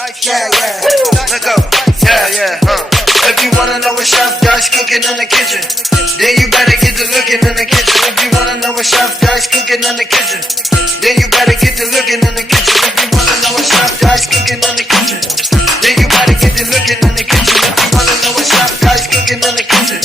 Yeah, yeah. Let go. Yeah, yeah. If you wanna know what Chef Dice cooking in the kitchen, then you better get to looking in the kitchen. If you wanna know what Chef Dice cooking in the kitchen, then you better get to looking in the kitchen. If you wanna know what Chef Dice cooking in the kitchen, then you better get to looking in the kitchen. If you wanna know what Chef Dice cooking in the kitchen,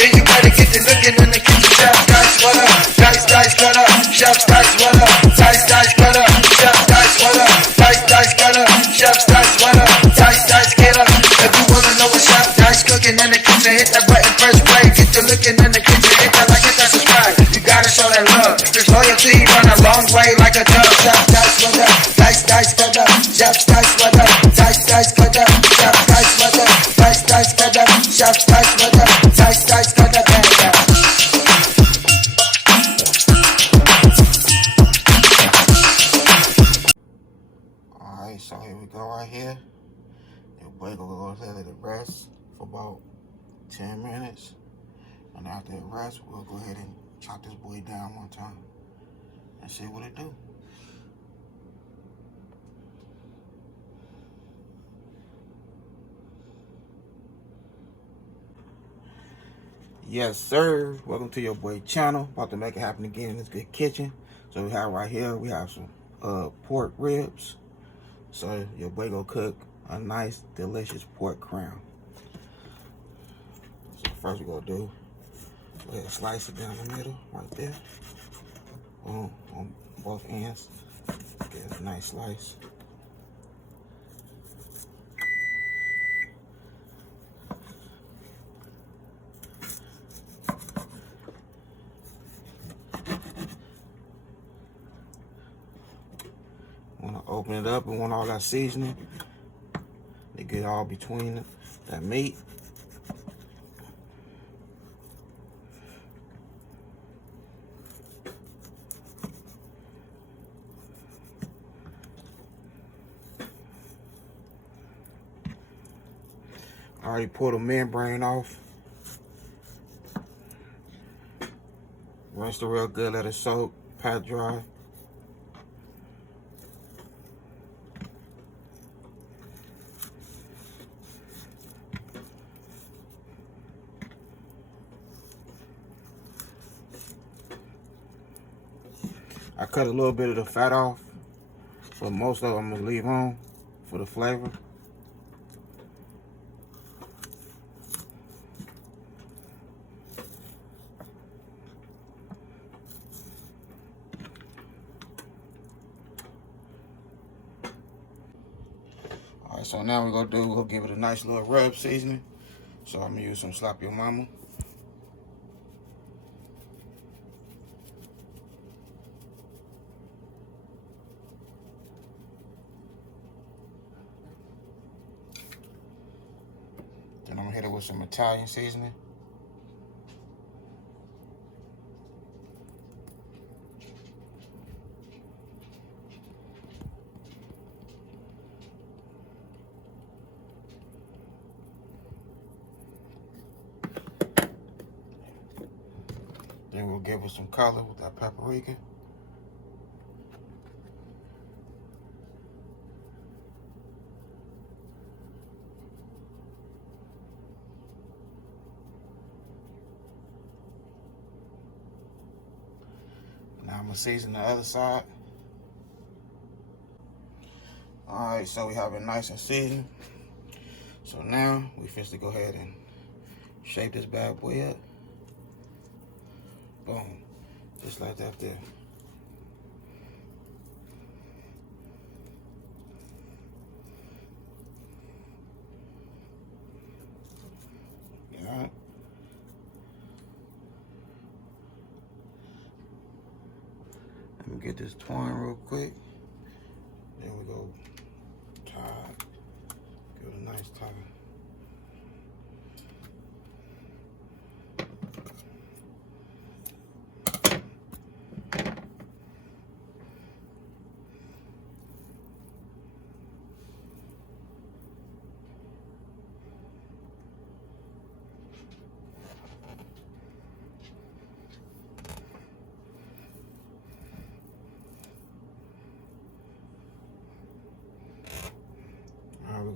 then you better get to looking in the kitchen. Chef Dice, what up? Dice, what up? Chef Dice, what up? Dice, what up? Chef Dice, what up? Dice, what up? Chef Dice, what up? Dice, get up. If you wanna know what Chef Dice cooking in the kitchen, hit that button, press play, get to looking in the kitchen, hit that like, hit that subscribe. You gotta show that love. This loyalty run a long way like a dove. Chef Dice, what up? Dice, what up? Chef Dice, what up? Dice, what up? Chef Dice, what up? Dice, what up? Chef Dice, what up? Dice, what up? Alright, so here we go right here. Your boy gonna go ahead and let it rest for about 10 minutes. And after it rests, we'll go ahead and chop this boy down one time and see what it do. Yes, sir. Welcome to your boy channel. About to make it happen again in this good kitchen. So we have right here, we have some pork ribs. So your boy gonna cook a nice, delicious pork crown. So first we're gonna do, go ahead and slice it down the middle, right there. On both ends. Get a nice slice. Want to open it up and want all that seasoning to get all between that meat. I already pulled the membrane off. Rinsed it real good, let it soak, pat dry. I cut a little bit of the fat off, but most of it I'm gonna leave on for the flavor. All right, so now we're gonna give it a nice little rub seasoning. So I'm gonna use some Slap Your Mama. Then I'm gonna hit it with some Italian seasoning. Then we'll give it some color with that paprika. Now I'm gonna season the other side. All right, so we have it nice and seasoned. So now we fix to go ahead and shape this bad boy up. Boom, just like that there. Yeah. Let me get this twine real quick. Then we go tie. Give it a nice tie.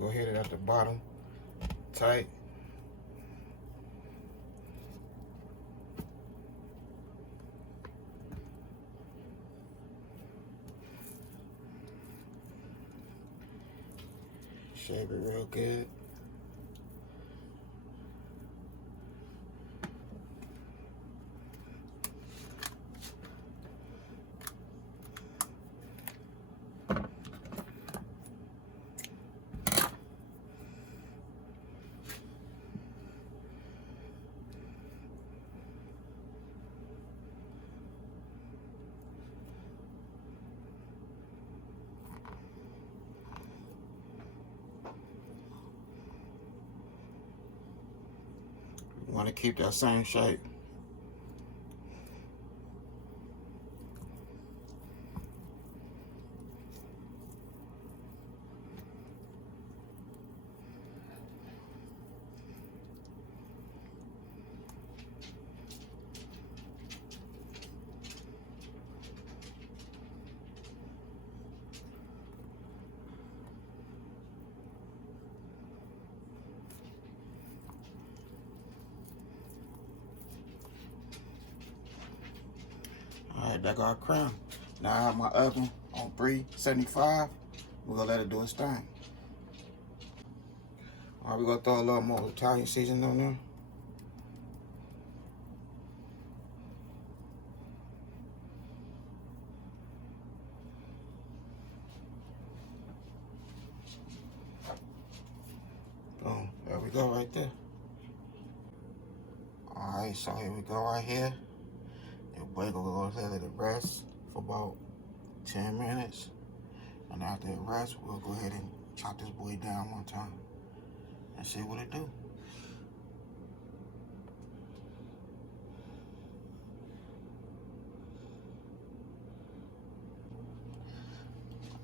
go hit it at the bottom, tight. Shape it real good. You want to keep that same shape. Alright, that got our crown. Now I have my oven on 375. We're gonna let it do its thing. Alright, we're gonna throw a little more Italian seasoning on there. Boom, there we go right there. Alright, so here we go right here. We're going to let it rest for about 10 minutes. And after it rests, we'll go ahead and chop this boy down one time and see what it do.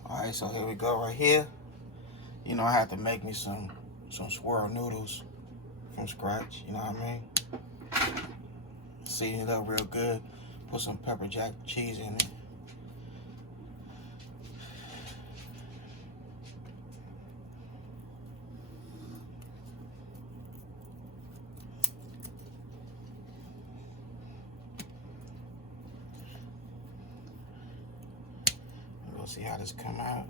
Alright, so here we go right here. You know, I have to make me some swirl noodles from scratch, you know what I mean? Season it up real good. Put some pepper jack cheese in it. We'll see how this come out.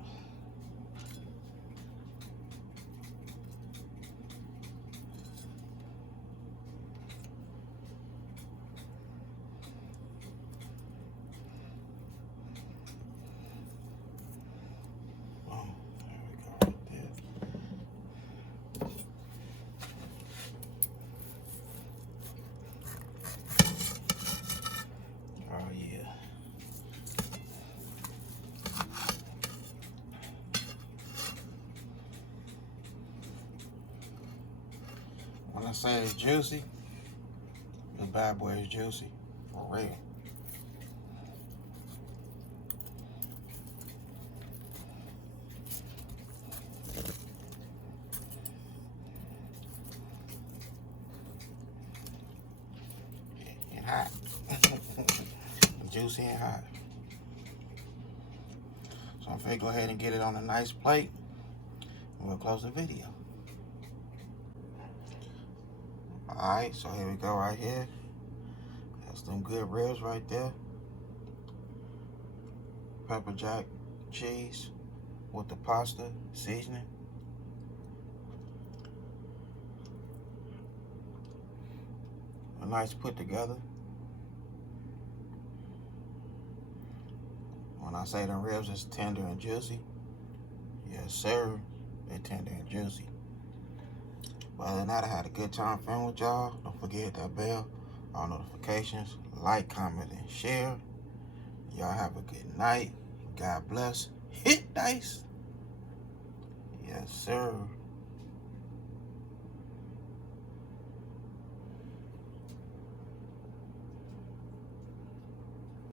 When I say it's juicy, this bad boy is juicy, for real. And hot. Juicy and hot. So I'm gonna go ahead and get it on a nice plate, and we'll close the video. Alright, so here we go right here. That's some good ribs right there. Pepper jack cheese with the pasta seasoning. A nice put together. When I say the ribs is tender and juicy, yes sir, they're tender and juicy. But other than that, I had a good time filming with y'all. Don't forget to hit that bell, all notifications, like, comment, and share. Y'all have a good night. God bless. Hit dice. Yes, sir.